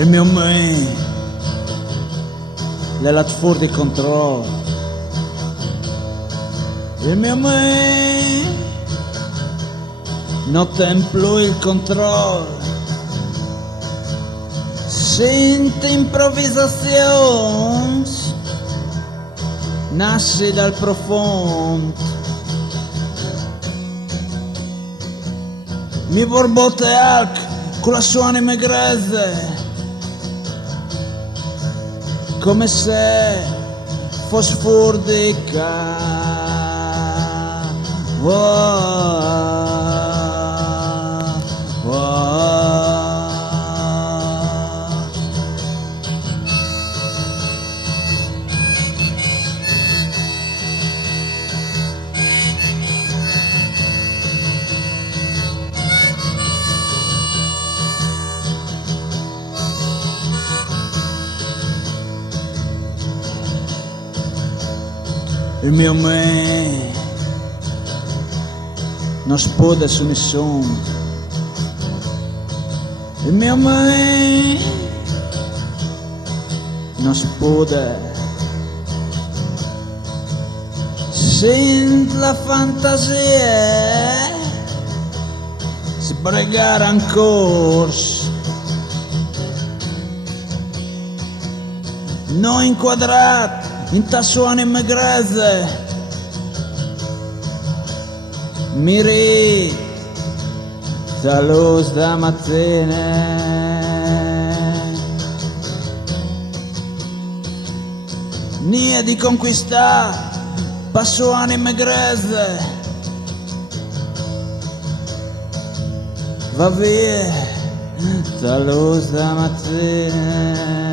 il mio me, nella fuori di controllo, il mio me, non templo il controllo, sente improvvisazioni, nasce dal profondo, mi borbotte alc con la sua anima grezze, come se fosse fuori di casa. Il mio me non spuda su nessuno, il mio me non spuda, sente la fantasia sbregare ancora, non inquadrato in ta sua anima grezze, mi ri la luce da mattina, nia di conquistare pa sua anima grezze, va via la luce da mattina.